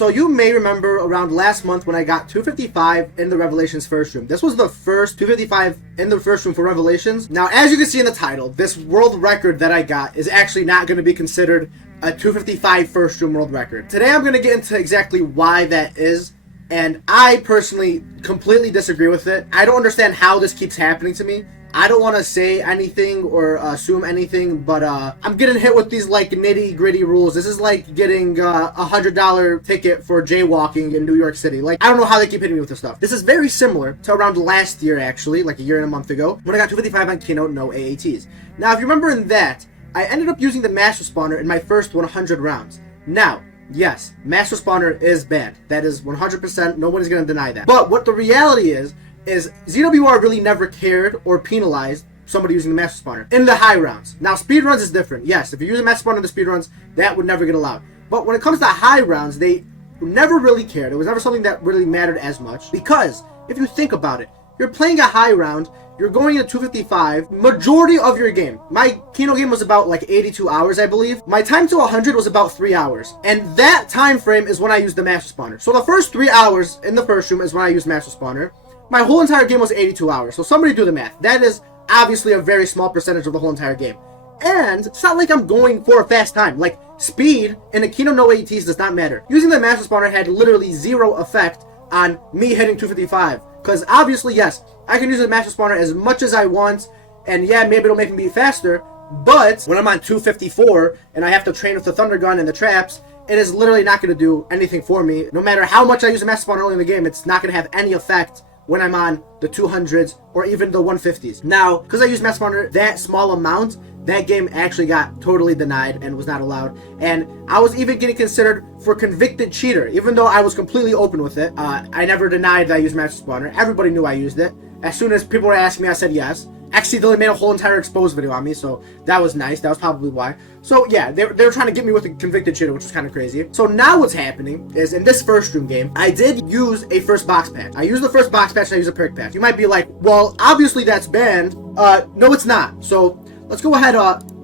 So you may remember around last month when I got 255 in the Revelations first room. This was the first 255 in the first room for Revelations. Now, as you can see in the title, this world record that I got is actually not going to be considered a 255 first room world record. Today I'm going to get into exactly why that is, and I personally completely disagree with it. I don't understand how this keeps happening to me. I don't want to say anything or assume anything, but I'm getting hit with these like nitty gritty rules. This is like getting a $100 ticket for jaywalking in New York City. Like, I don't know how they keep hitting me with this stuff. This is very similar to around last year, actually, like a year and a month ago, when I got 255 on Keynote, no AATs. Now, if you remember in that, I ended up using the Master Spawner in my first 100 rounds. Now, yes, Master Spawner is bad. That is 100%. Nobody's going to deny that. But what the reality is ZWR really never cared or penalized somebody using the Master Spawner in the high rounds. Now, speedruns is different. Yes, if you use a Master Spawner in the speedruns, that would never get allowed. But when it comes to high rounds, they never really cared. It was never something that really mattered as much. Because, if you think about it, you're playing a high round, you're going into 255, majority of your game. My Keynote game was about like 82 hours, I believe. My time to 100 was about 3 hours. And that time frame is when I used the Master Spawner. So the first 3 hours in the first room is when I used Master Spawner. My whole entire game was 82 hours, so somebody do the math. That is obviously a very small percentage of the whole entire game. And it's not like I'm going for a fast time. Like, speed in a Keynote no ATs does not matter. Using the Master Spawner had literally zero effect on me hitting 255. Because obviously, yes, I can use the Master Spawner as much as I want, and yeah, maybe it'll make me be faster, but when I'm on 254, and I have to train with the Thunder Gun and the traps, it is literally not going to do anything for me. No matter how much I use the Master Spawner early in the game, it's not going to have any effect when I'm on the 200s or even the 150s. Now, because I use Master Spawner that small amount, that game actually got totally denied and was not allowed. And I was even getting considered for convicted cheater, even though I was completely open with it. I never denied that I used Master Spawner. Everybody knew I used it. As soon as people were asking me, I said yes. Actually, they made a whole entire exposed video on me, so that was nice. That was probably why. So yeah, they were trying to get me with a convicted cheater, which was kind of crazy. So now what's happening is in this first room game, I did use a first box patch. I used the first box patch and I used a perk patch. You might be like, well, obviously that's banned. No, it's not. So let's go ahead,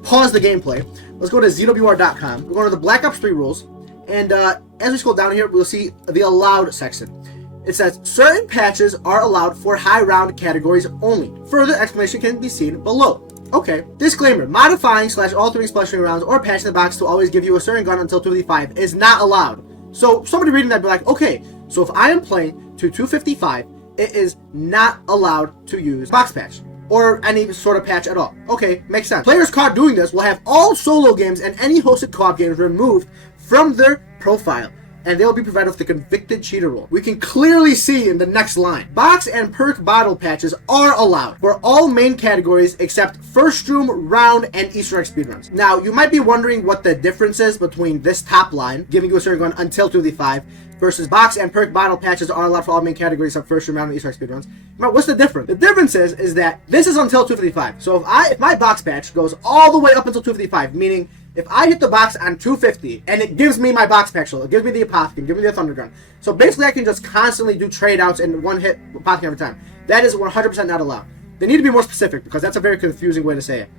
pause the gameplay. Let's go to ZWR.com. We're going to the Black Ops 3 rules. And as we scroll down here, we'll see the allowed section. It says, certain patches are allowed for high round categories only. Further explanation can be seen below. Okay. Disclaimer, modifying / altering splashing rounds or patching the box to always give you a certain gun until 255 is not allowed. So somebody reading that be like, okay, so if I am playing to 255, it is not allowed to use box patch or any sort of patch at all. Okay, makes sense. Players caught doing this will have all solo games and any hosted co-op games removed from their profile, and they'll be provided with the convicted cheater rule. We can clearly see in the next line, box and perk bottle patches are allowed for all main categories except first room, round, and Easter egg speedruns. Now, you might be wondering what the difference is between this top line, giving you a certain gun until 255, versus box and perk bottle patches are allowed for all main categories except first room, round, and Easter egg speedruns. Now, what's the difference? The difference is that this is until 255. So if my box patch goes all the way up until 255, meaning if I hit the box on 250 and it gives me my box patch, it gives me the Apothecary, gives me the Thunder Gun. So basically I can just constantly do trade outs and one hit Apothecary every time. That is 100% not allowed. They need to be more specific because that's a very confusing way to say it.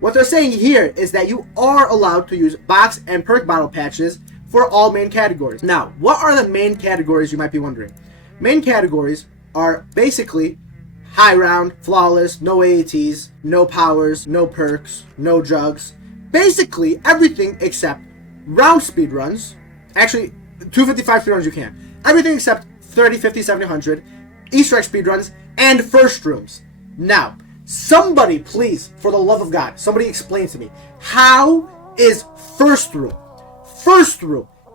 What they're saying here is that you are allowed to use box and perk bottle patches for all main categories. Now, what are the main categories, you might be wondering? Main categories are basically high round, flawless, no AATs, no powers, no perks, no jugs. Basically everything except round speed runs. Actually, 255 speed runs you can. Everything except 30, 50, 70, 100, Easter egg speed runs, and first rooms. Now, somebody please, for the love of God, somebody explain to me, how is first room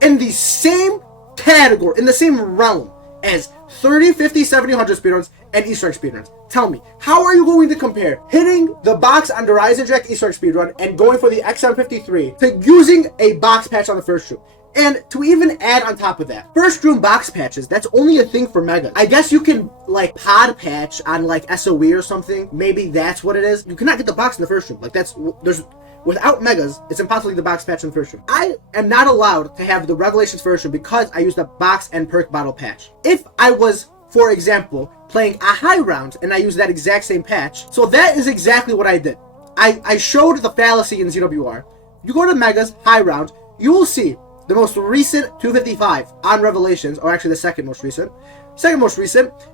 in the same category, in the same realm as 30, 50, 70, 100 speedruns and Easter egg speedruns? Tell me, how are you going to compare hitting the box on the Rise and Jack Easter egg speedrun and going for the XM53 to using a box patch on the first room? And to even add on top of that, first room box patches, that's only a thing for Mega. I guess you can like pod patch on like SOE or something. Maybe that's what it is. You cannot get the box in the first room. Like without Megas, it's impossible to get the box patch in the first room. I am not allowed to have the Revelations first room because I used a box and perk bottle patch. If I was, for example, playing a high round and I used that exact same patch, so that is exactly what I did. I showed the fallacy in ZWR. You go to Megas, high round, you will see the most recent 255 on Revelations, or actually the second most recent,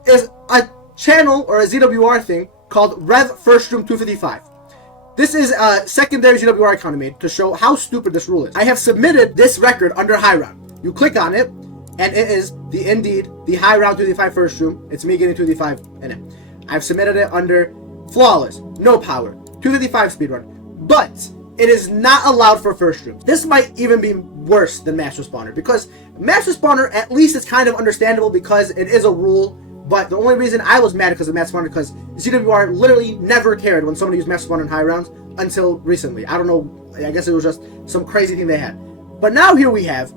is a channel or a ZWR thing called Rev First Room 255. This is a secondary ZWR account I made to show how stupid this rule is. I have submitted this record under high round. You click on it, and it is indeed the high round 255 first room. It's me getting 255 in it. I've submitted it under flawless, no power, 255 speedrun, but it is not allowed for first rooms. This might even be worse than Master Spawner, because Master Spawner at least is kind of understandable because it is a rule, but the only reason I was mad because of Master Spawner because ZWR literally never cared when somebody used Master Spawner in high rounds until recently. I don't know, I guess it was just some crazy thing they had. But now here we have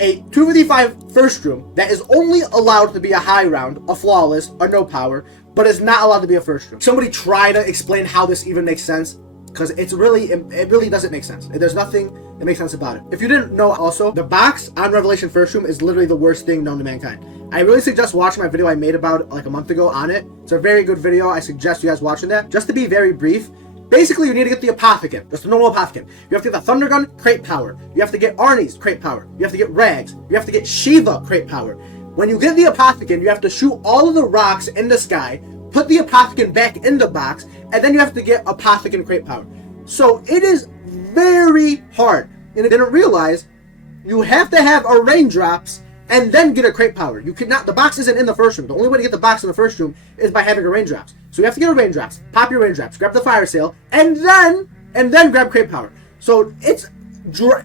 a 255 first room that is only allowed to be a high round, a flawless, a no power, but is not allowed to be a first room. Somebody try to explain how this even makes sense, because it really doesn't make sense. There's nothing that makes sense about it. If you didn't know also, the box on Revelation First Room is literally the worst thing known to mankind. I really suggest watching my video I made about like a month ago on it. It's a very good video. I suggest you guys watching that. Just to be very brief, basically you need to get the Apothicon, just a normal Apothicon. You have to get the Thunder Gun, crate power. You have to get Arnie's crate power. You have to get Rags. You have to get Shiva crate power. When you get the Apothicon, you have to shoot all of the rocks in the sky, put the Apothicon back in the box, and then you have to get Apothicon crate power. So it is very hard. And I didn't realize you have to have a raindrops and then get a crate power. You cannot, the box isn't in the first room. The only way to get the box in the first room is by having a raindrops. So you have to get a raindrops, pop your raindrops, grab the fire sale, and then grab crate power. So it's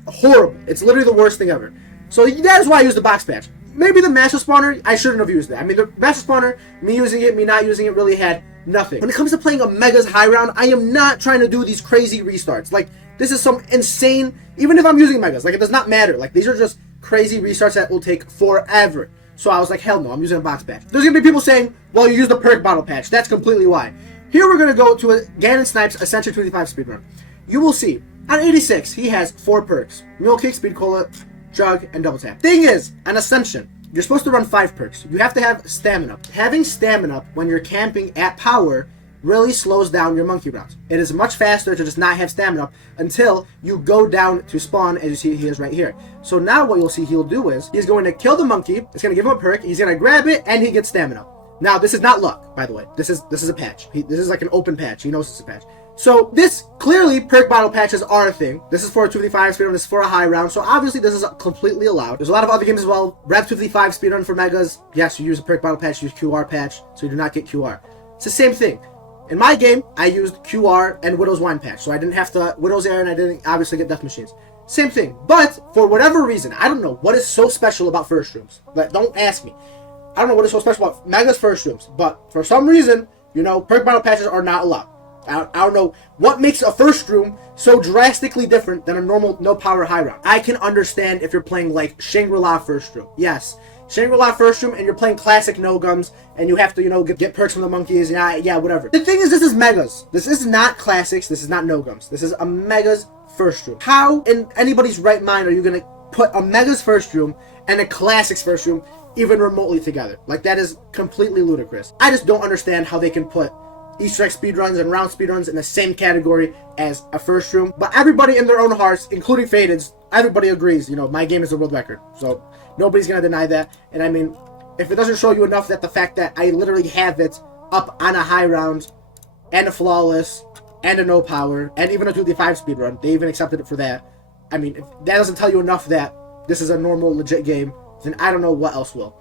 horrible. It's literally the worst thing ever. So that is why I use the box patch. Maybe the Master Spawner, I shouldn't have used it. I mean, the Master Spawner, me using it, me not using it, really had nothing. When it comes to playing a Megas high round, I am not trying to do these crazy restarts. Like, this is some insane, even if I'm using Megas, like, it does not matter. Like, these are just crazy restarts that will take forever. So I was like, hell no, I'm using a box patch. There's gonna be people saying, well, you used the perk bottle patch. That's completely why. Here we're gonna go to a Ganon Snipes Ascension 25 speedrun. You will see, on 86, he has 4 perks. Mule Kick, Speed Cola, Jug, and Double Tap. Thing is, on Ascension, you're supposed to run 5 perks. You have to have stamina. Having stamina when you're camping at power really slows down your monkey rounds. It is much faster to just not have stamina until you go down to spawn, as you see he is right here. So now what you'll see he'll do is, he's going to kill the monkey, it's going to give him a perk, he's going to grab it, and he gets stamina. Now, this is not luck, by the way. This is a patch. This is like an open patch. He knows it's a patch. So this, clearly, perk bottle patches are a thing. This is for a 255 speedrun, this is for a high round, so obviously this is completely allowed. There's a lot of other games as well. Rev 255 speedrun for Megas. Yes, you use a perk bottle patch, you use QR patch, so you do not get QR. It's the same thing. In my game, I used QR and Widow's Wine patch, so I didn't have to Widow's Air, and I didn't obviously get Death Machines. Same thing. But, for whatever reason, I don't know what is so special about first rooms. But don't ask me. I don't know what is so special about Mega's first rooms, but for some reason, you know, perk bottle patches are not allowed. I don't know what makes a first room so drastically different than a normal no power high round. I can understand if you're playing like Shangri-La first room. Yes, Shangri-La first room, and you're playing classic no gums, and you have to, you know, get perks from the monkeys. Yeah, whatever. The thing is, this is Megas. This is not classics. This is not no gums. This is a Megas first room. How in anybody's right mind are you gonna put a Megas first room and a classics first room even remotely together? Like, that is completely ludicrous. I just don't understand how they can put Easter egg speedruns and round speedruns in the same category as a first room. But everybody in their own hearts, including Faded's, everybody agrees, you know, my game is the world record. So nobody's gonna deny that. And I mean, if it doesn't show you enough that the fact that I literally have it up on a high round and a flawless and a no power and even a 255 speedrun, they even accepted it for that. I mean, if that doesn't tell you enough that this is a normal, legit game, then I don't know what else will.